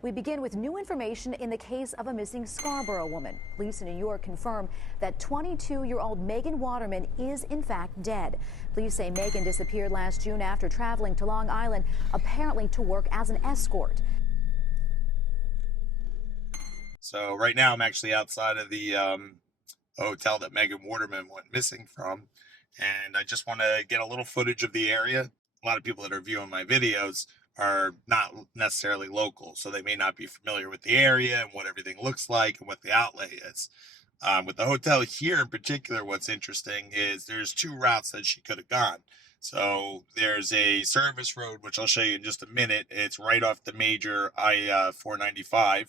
We begin with new information in the case of a missing Scarborough woman. Police in New York confirm that 22-year-old Megan Waterman is in fact dead. Police say Megan disappeared last June after traveling to Long Island, apparently to work as an escort. So right now I'm actually outside of the hotel that Megan Waterman went missing from, and I just want to get a little footage of the area. A lot of people that are viewing my videos are not necessarily local, so they may not be familiar with the area and what everything looks like and what the outlay is. With the hotel here in particular, what's interesting is there's two routes that she could have gone. So there's a service road, which I'll show you in just a minute. It's right off the major I-495.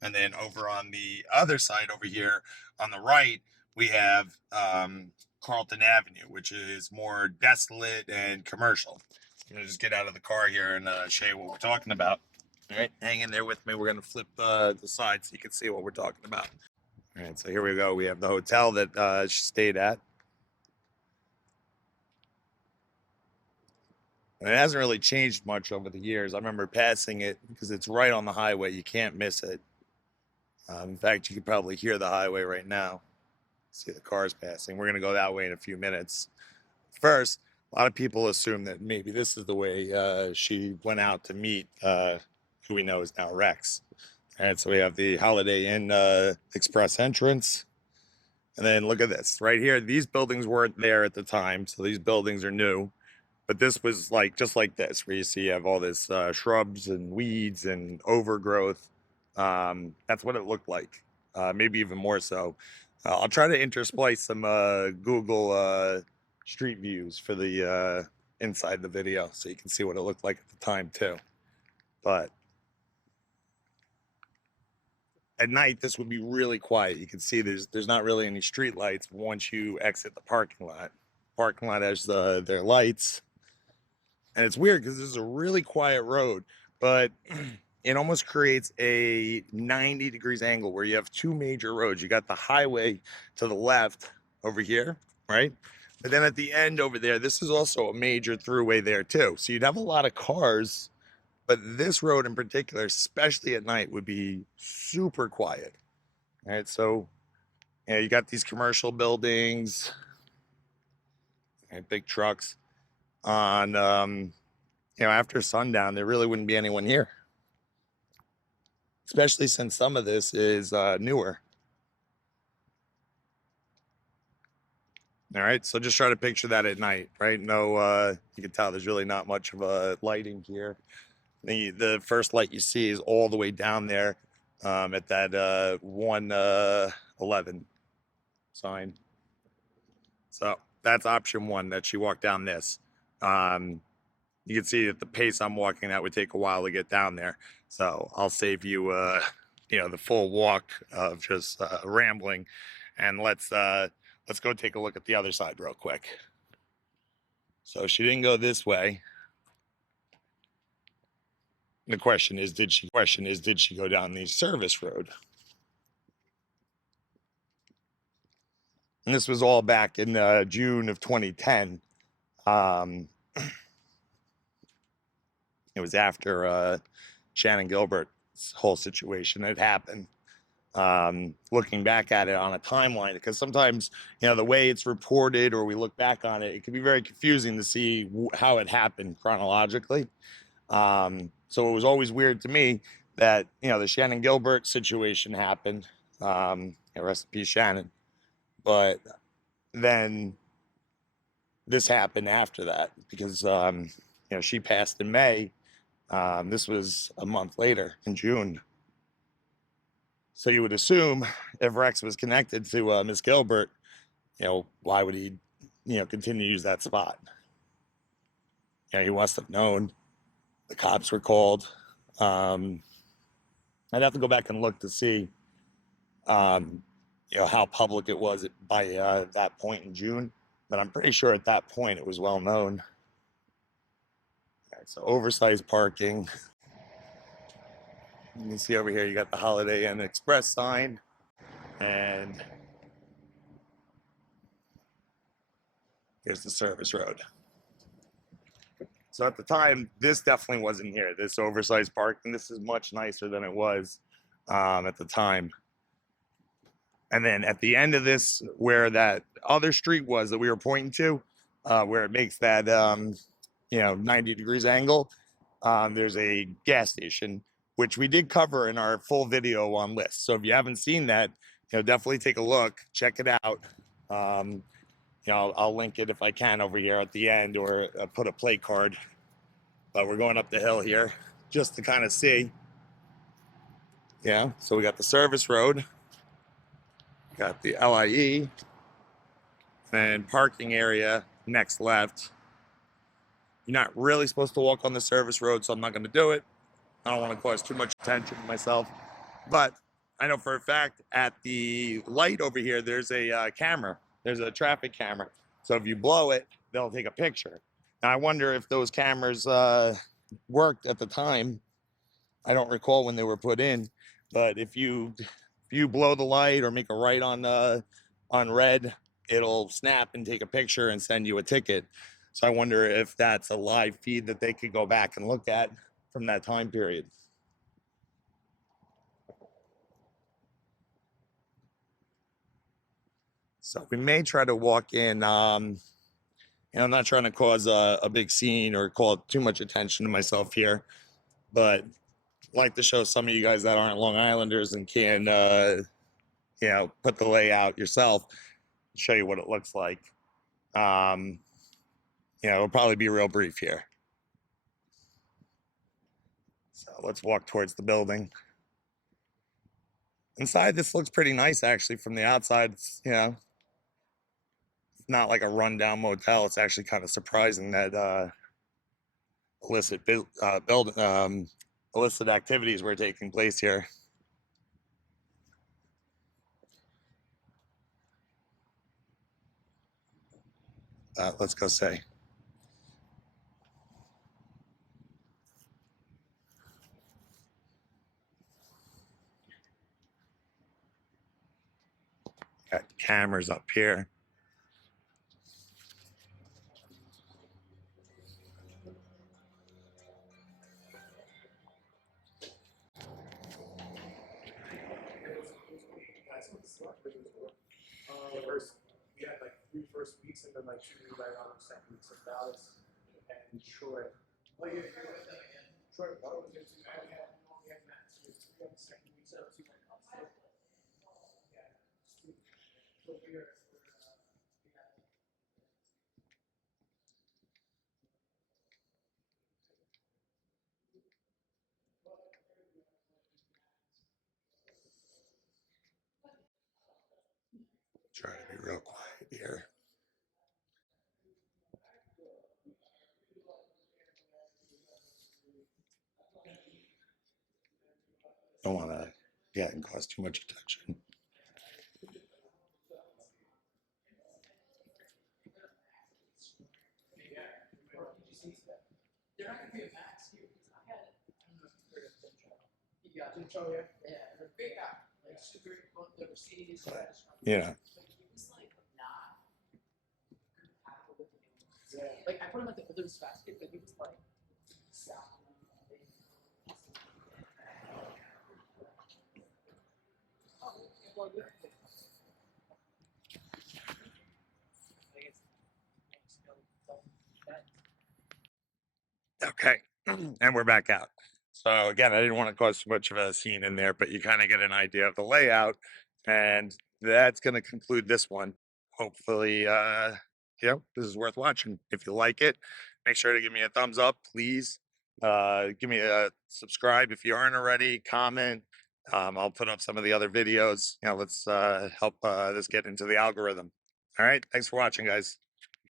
And then over on the other side over here on the right, we have Carlton Avenue, which is more desolate and commercial. I'm going to just get out of the car here and show you what we're talking about. All right, hang in there with me. We're going to flip the side so you can see what we're talking about. All right, so here we go. We have the hotel that she stayed at. And it hasn't really changed much over the years. I remember passing it because it's right on the highway. You can't miss it. In fact, you can probably hear the highway right now. See the cars passing. We're going to go that way in a few minutes. First, a lot of people assume that maybe this is the way she went out to meet who we know is now Rex. All right, so we have the Holiday Inn Express entrance. And then look at this right here. These buildings weren't there at the time, so these buildings are new. But this was like just like this, where you see you have all this shrubs and weeds and overgrowth. That's what it looked like, maybe even more so. I'll try to intersplice some Google street views for the inside the video so you can see what it looked like at the time too. But at night, this would be really quiet. You can see there's not really any street lights once you exit the parking lot. Parking lot has their lights, and it's weird because this is a really quiet road, but it almost creates a 90 degrees angle where you have two major roads. You got the highway to the left over here, right? But then at the end over there, this is also a major throughway there too. So you'd have a lot of cars, but this road in particular, especially at night, would be super quiet. All right, so you got these commercial buildings and big trucks on, after sundown, there really wouldn't be anyone here. Especially since some of this is newer. All right, so just try to picture that at night, right? No, you can tell there's really not much of a lighting here. The first light you see is all the way down there at that 111 sign. So that's option one, that she walked down this. You can see at the pace I'm walking, that would take a while to get down there. So I'll save you, the full walk of just rambling, and let's go take a look at the other side real quick. So she didn't go this way. The question is, did she go down the service road? And this was all back in June of 2010. It was after Shannon Gilbert's whole situation had happened. Looking back at it on a timeline, because sometimes, the way it's reported or we look back on it, it can be very confusing to see how it happened chronologically. So it was always weird to me that, the Shannon Gilbert situation happened. Rest in peace, Shannon. But then this happened after that because, she passed in May. This was a month later in June. So you would assume if Rex was connected to Miss Gilbert, why would he, continue to use that spot? He must have known. The cops were called. I'd have to go back and look to see, how public it was by that point in June. But I'm pretty sure at that point it was well known. All right, so oversized parking. You can see over here, you got the Holiday Inn Express sign, and here's the service road. So at the time, this definitely wasn't here, this oversized parking. This is much nicer than it was at the time. And then at the end of this, where that other street was that we were pointing to, where it makes that 90 degrees angle, there's a gas station, which we did cover in our full video on List. So if you haven't seen that, definitely take a look, check it out. I'll link it if I can over here at the end, or put a play card. But we're going up the hill here just to kind of see. Yeah, so we got the service road, got the LIE, and parking area next left. You're not really supposed to walk on the service road, so I'm not going to do it. I don't want to cause too much attention to myself. But I know for a fact at the light over here, there's a camera. There's a traffic camera. So if you blow it, they'll take a picture. Now, I wonder if those cameras worked at the time. I don't recall when they were put in. But if you blow the light or make a right on red, it'll snap and take a picture and send you a ticket. So I wonder if that's a live feed that they could go back and look at from that time period. So we may try to walk in. I'm not trying to cause a big scene or call too much attention to myself here, but I'd like to show some of you guys that aren't Long Islanders and can, put the layout yourself, show you what it looks like. It'll probably be real brief here. So let's walk towards the building. Inside, this looks pretty nice, actually. From the outside, it's not like a rundown motel. It's actually kind of surprising that illicit activities were taking place here. Let's go say. Got cameras up here. We had like 3 first weeks and then like 2 right on the second weeks of Dallas and Detroit. Oh, yeah, Detroit. Try to be real quiet here. Don't want to and cause too much attention. Yeah. Like I put him at the loose basket, but he was like, stop. Okay, and we're back out. So again, I didn't want to cause too much of a scene in there, but you kind of get an idea of the layout, and that's going to conclude this one. Hopefully, this is worth watching. If you like it, make sure to give me a thumbs up, please. Give me a subscribe if you aren't already. Comment. I'll put up some of the other videos. Let's help this get into the algorithm. All right, thanks for watching, guys.